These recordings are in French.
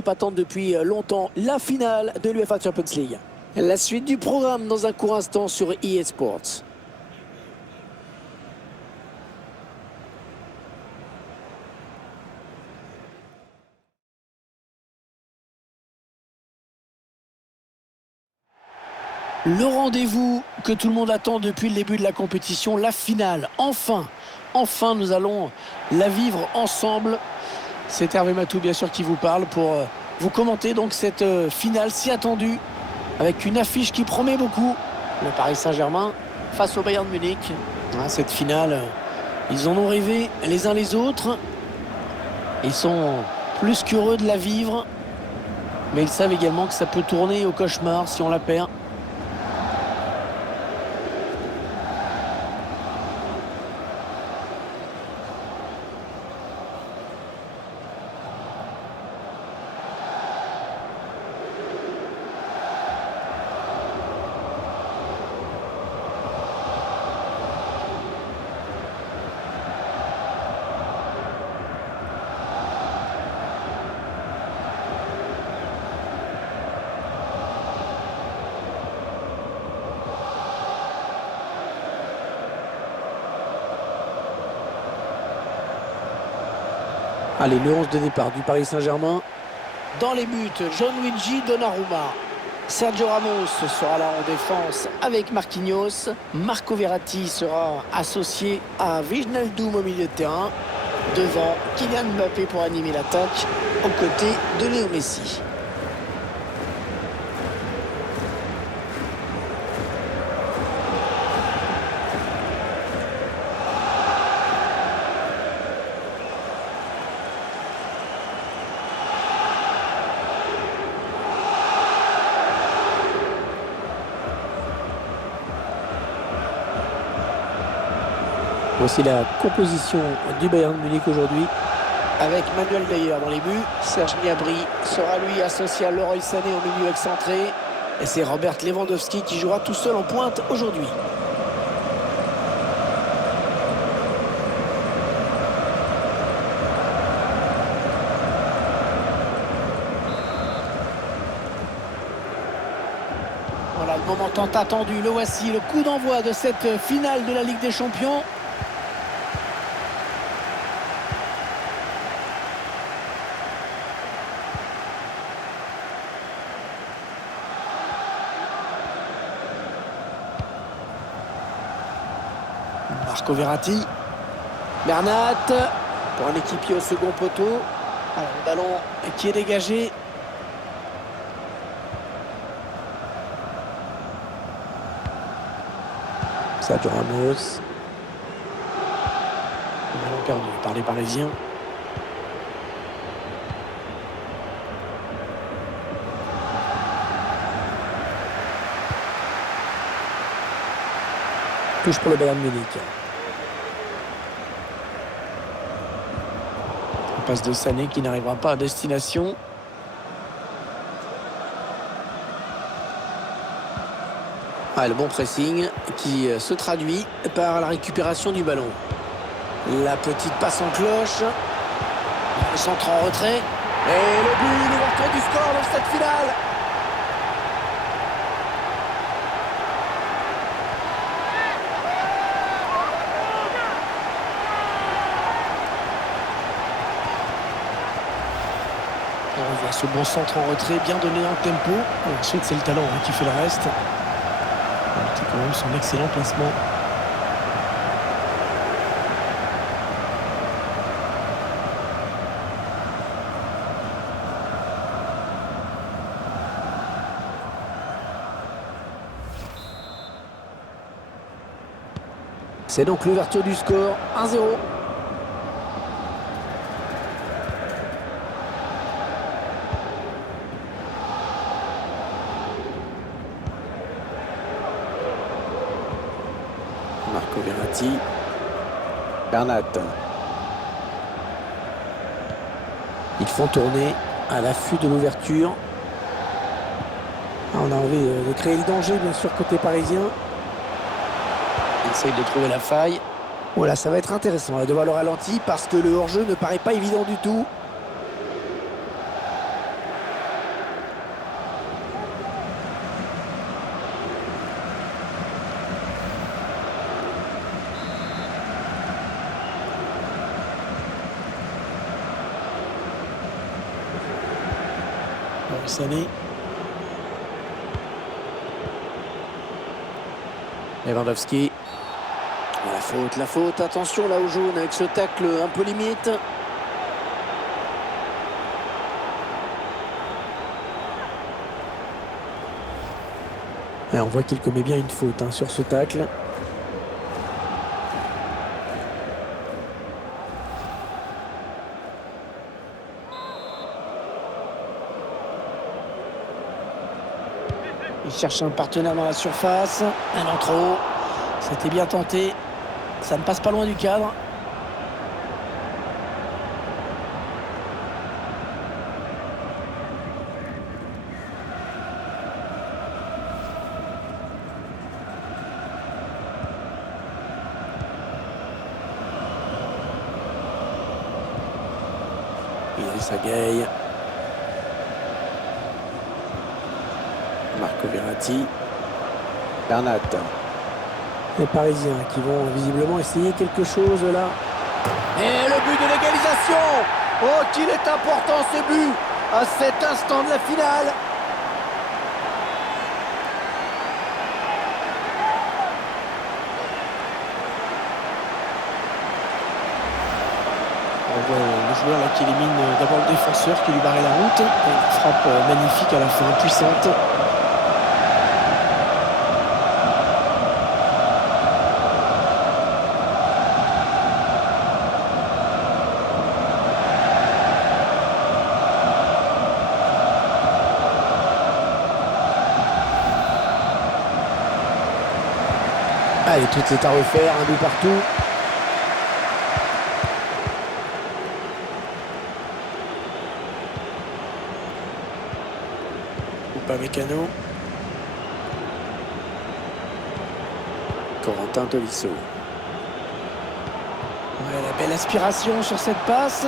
équipes attendent depuis longtemps la finale de l'UEFA Champions League. La suite du programme dans un court instant sur EA Sports. Le rendez-vous que tout le monde attend depuis le début de la compétition, la finale. Enfin, nous allons la vivre ensemble. C'est Hervé Matou, bien sûr, qui vous parle pour vous commenter donc cette finale si attendue, avec une affiche qui promet beaucoup. Le Paris Saint-Germain face au Bayern de Munich. Cette finale, ils en ont rêvé les uns les autres. Ils sont plus qu'heureux de la vivre, mais ils savent également que ça peut tourner au cauchemar si on la perd. Allez, le 11 de départ du Paris Saint-Germain. Dans les buts, Gianluigi Donnarumma. Sergio Ramos sera là en défense avec Marquinhos. Marco Verratti sera associé à Wijnaldum au milieu de terrain. Devant, Kylian Mbappé pour animer l'attaque, aux côtés de Léo Messi. Voici la composition du Bayern de Munich aujourd'hui. Avec Manuel Neuer dans les buts. Serge Gnabry sera lui associé à Leroy Sané au milieu excentré. Et c'est Robert Lewandowski qui jouera tout seul en pointe aujourd'hui. Voilà le moment tant attendu. Le voici, le coup d'envoi de cette finale de la Ligue des Champions. Marco Verratti. Bernat pour un équipier au second poteau. Alors, le ballon qui est dégagé. Sergio Ramos. Le ballon perdu par les Parisiens. Touche pour le Bayern de Munich. Passe de Sané qui n'arrivera pas à destination. Le bon pressing qui se traduit par la récupération du ballon. La petite passe en cloche. Le centre en retrait. Et le but, l'ouverture du score dans cette finale. On voit ce bon centre en retrait, bien donné en tempo. Ensuite, c'est le talent qui fait le reste. C'est quand même son excellent placement. C'est donc l'ouverture du score, 1-0. Marco Verratti. Bernat. Ils font tourner à l'affût de l'ouverture. On a envie de créer le danger, bien sûr, côté parisien. Il essaye de trouver la faille. Voilà, ça va être intéressant de voir le ralenti parce que le hors-jeu ne paraît pas évident du tout. Sané. Lewandowski. La faute. Attention là au jaune avec ce tacle un peu limite. Et on voit qu'il commet bien une faute sur ce tacle. Il cherche un partenaire dans la surface. Un en trop. C'était bien tenté. Ça ne passe pas loin du cadre. Idrissa Gueye. Marco Verratti. Bernat. Les Parisiens qui vont visiblement essayer quelque chose là. Et le but de l'égalisation. Oh, qu'il est important ce but à cet instant de la finale. On voit le joueur là qui élimine d'abord le défenseur qui lui barrait la route. Une frappe magnifique à la fin, puissante. Allez, tout est à refaire, un but partout. Upamecano. Corentin Tolisso. Ouais, la belle aspiration sur cette passe.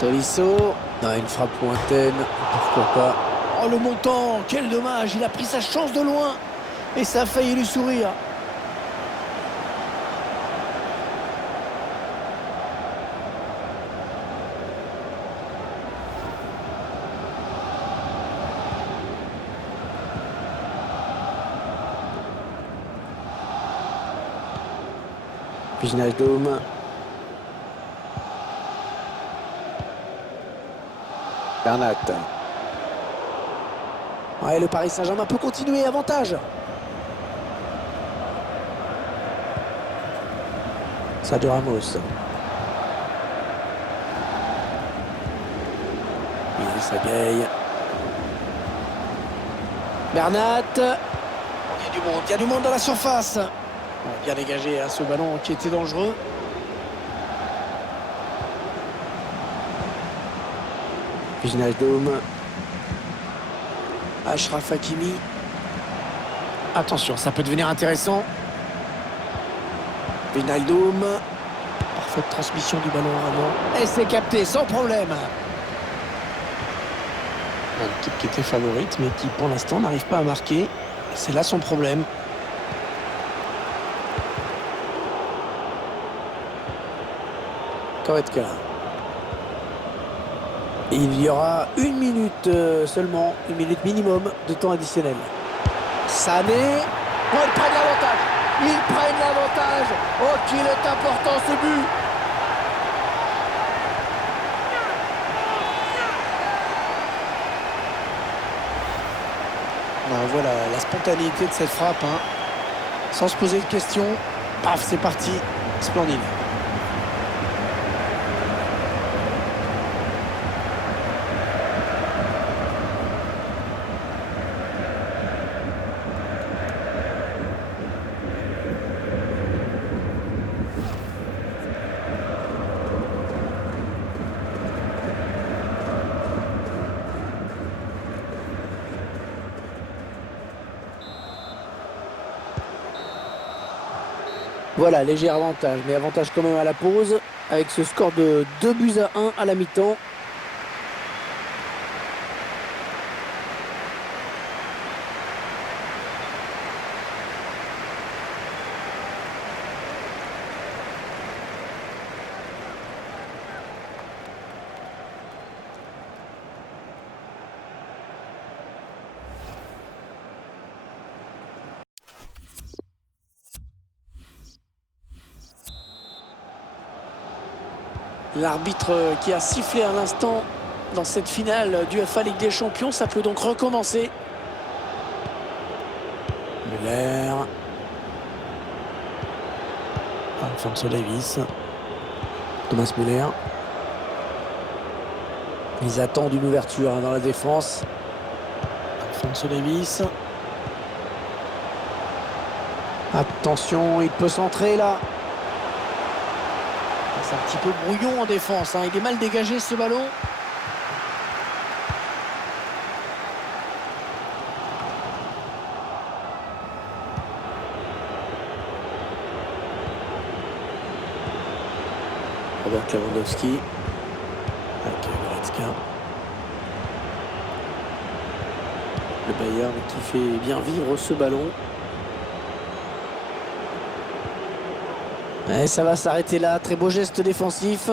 Tolisso. Non, une frappe lointaine, pourquoi pas. Oh, le montant, quel dommage, il a pris sa chance de loin et ça a failli lui sourire. Wijnaldum. Bernat. Ouais, le Paris Saint-Germain peut continuer, avantage. Sergio Ramos. Idrissa Gueye. Bernat. Il y a du monde dans la surface. Bien dégagé à ce ballon qui était dangereux. Wijnaldum. Achraf Hakimi. Attention, ça peut devenir intéressant. Wijnaldum. Parfaite transmission du ballon vraiment. Et c'est capté sans problème. L'équipe qui était favorite, mais qui pour l'instant n'arrive pas à marquer. C'est là son problème. Goretzka. Il y aura 1 minute seulement, 1 minute minimum de temps additionnel. Sané. Oh, ils prennent l'avantage. Ils prennent l'avantage. Oh, qu'il est important ce but. Ben, voilà la spontanéité de cette frappe. Sans se poser de questions. Paf, c'est parti. Splendide. Voilà, léger avantage, mais avantage quand même à la pause, avec ce score de 2-1 à la mi-temps. L'arbitre qui a sifflé à l'instant dans cette finale du UEFA Ligue des Champions, ça peut donc recommencer. Müller. Alphonso Davies. Thomas Müller. Ils attendent une ouverture dans la défense. Alphonso Davies. Attention, il peut centrer là. C'est un petit peu brouillon en défense, hein. Il est mal dégagé ce ballon. Robert Lewandowski. Avec Goretzka. Le Bayern qui fait bien vivre ce ballon. Et ça va s'arrêter là. Très beau geste défensif.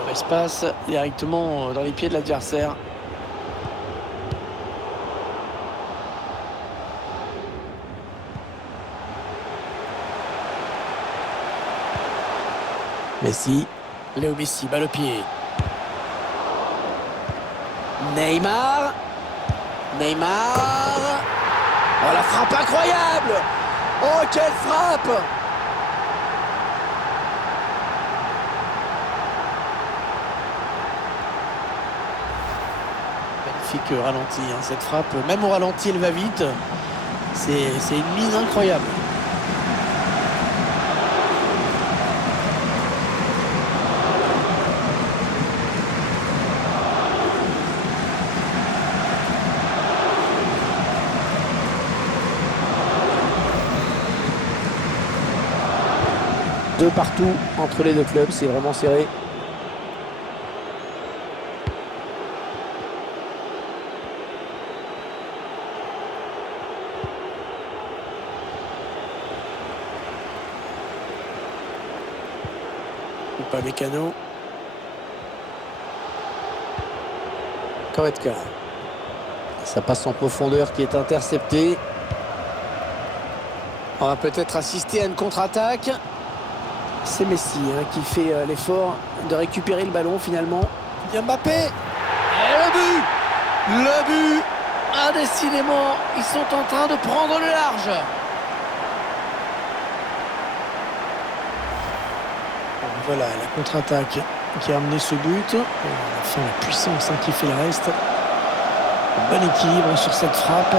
Mauvaise passe directement dans les pieds de l'adversaire. Messi. Léo Messi, balle au pied. Neymar. Neymar. Oh, la frappe incroyable! Oh, quelle frappe! Magnifique ralenti, hein, cette frappe. Même au ralenti, elle va vite. C'est une mise incroyable. Deux partout entre les deux clubs, c'est vraiment serré. Upamecano. Goretzka. Ça passe en profondeur qui est intercepté. On va peut-être assister à une contre-attaque. C'est Messi hein, qui fait l'effort de récupérer le ballon finalement. Mbappé. Et le but. Le but. Ah, décidément, ils sont en train de prendre le large. Voilà la contre-attaque qui a amené ce but. Enfin, la puissance hein, qui fait le reste. Bon équilibre sur cette frappe.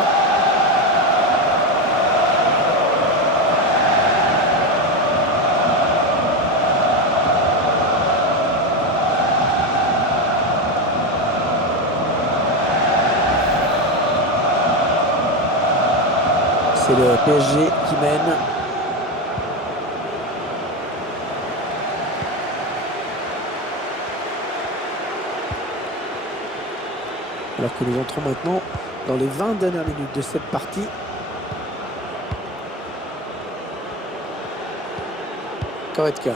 C'est le PSG qui mène. Alors que nous entrons maintenant dans les 20 dernières minutes de cette partie. Goretzka.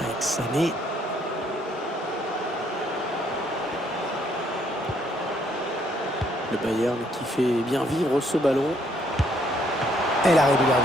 Avec Sané. Le Bayern qui fait bien vivre ce ballon. Et l'arrêt du gardien.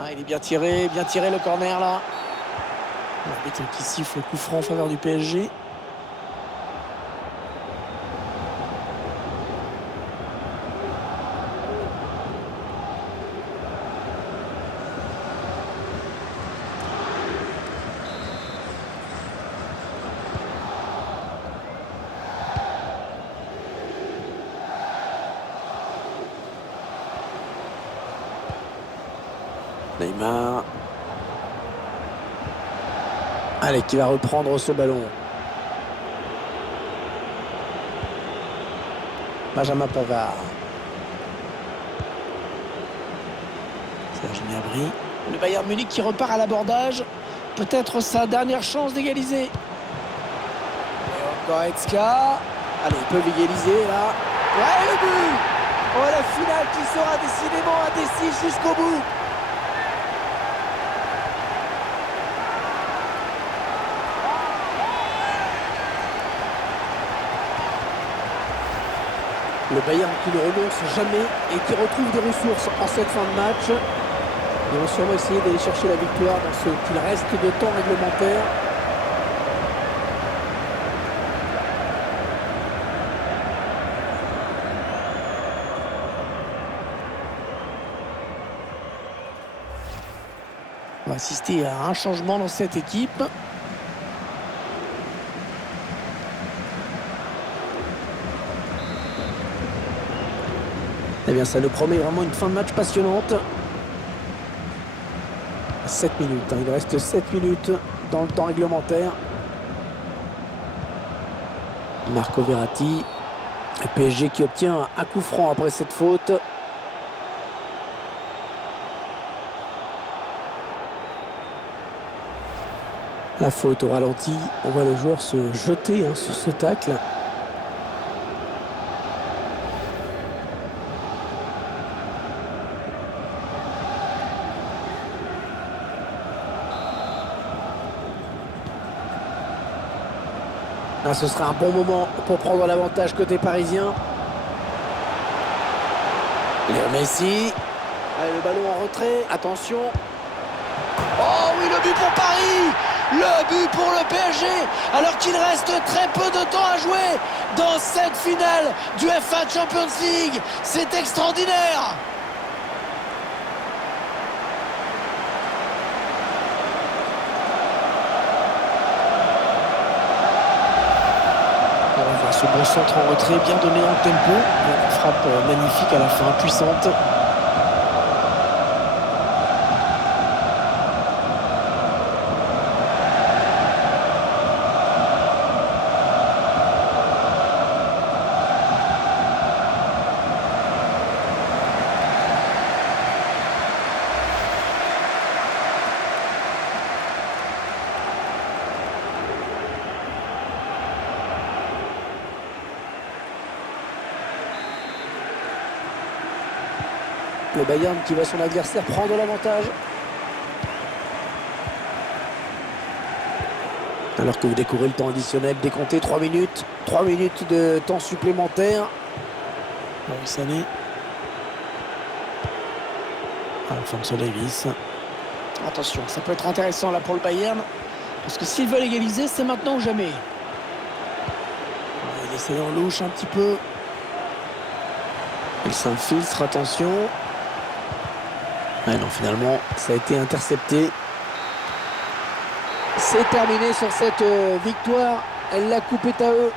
Ah, il est bien tiré le corner là. L'arbitre qui siffle le coup franc en faveur du PSG. Neymar. Allez, qui va reprendre ce ballon. Benjamin Pavard. Serge Gnabry. Le Bayern Munich qui repart à l'abordage. Peut-être sa dernière chance d'égaliser. Goretzka. Allez, ils peuvent égaliser là. Ouais, le but. Oh, la finale qui sera décidément indécise jusqu'au bout. Le Bayern qui ne renonce jamais et qui retrouve des ressources en cette fin de match. Ils vont sûrement essayer d'aller chercher la victoire dans ce qu'il reste de temps réglementaire. On va assister à un changement dans cette équipe. Eh bien, ça nous promet vraiment une fin de match passionnante. 7 minutes, hein. Il reste 7 minutes dans le temps réglementaire. Marco Verratti. Le PSG qui obtient un coup franc après cette faute. La faute au ralenti. On voit le joueur se jeter sur ce tacle. Ah, ce sera un bon moment pour prendre l'avantage côté parisien. Léo Messi. Allez, le ballon en retrait. Attention. Oh oui, le but pour Paris. Le but pour le PSG. Alors qu'il reste très peu de temps à jouer dans cette finale du UEFA Champions League. C'est extraordinaire. Ce bon centre en retrait, bien donné dans le tempo. Une frappe magnifique à la fin, puissante. Le Bayern qui voit son adversaire prendre l'avantage. Alors que vous découvrez le temps additionnel, décompté 3 minutes. 3 minutes de temps supplémentaire. Sané. Alphonso Davies. Attention, ça peut être intéressant là pour le Bayern. Parce que s'ils veulent égaliser, c'est maintenant ou jamais. Il essaie en louche un petit peu. Il s'infiltre, attention. Ouais, non, finalement, ça a été intercepté. C'est terminé sur cette victoire. La coupe est à eux.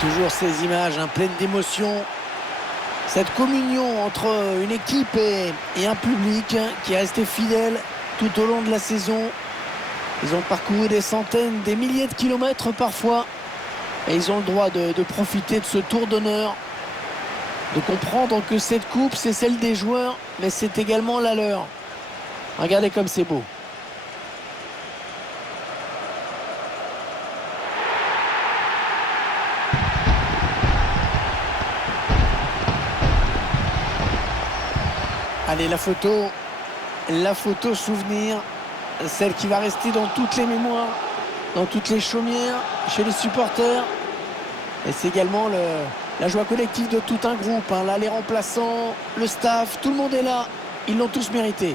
Toujours ces images pleines d'émotion. Cette communion entre une équipe et un public qui est resté fidèle tout au long de la saison. Ils ont parcouru des centaines, des milliers de kilomètres parfois. Et ils ont le droit de profiter de ce tour d'honneur. de comprendre que cette coupe, c'est celle des joueurs, mais c'est également la leur. Regardez comme c'est beau. Allez, la photo souvenir, celle qui va rester dans toutes les mémoires, dans toutes les chaumières, chez les supporters. Et c'est également la joie collective de tout un groupe, hein. Là, les remplaçants, le staff, tout le monde est là. Ils l'ont tous mérité.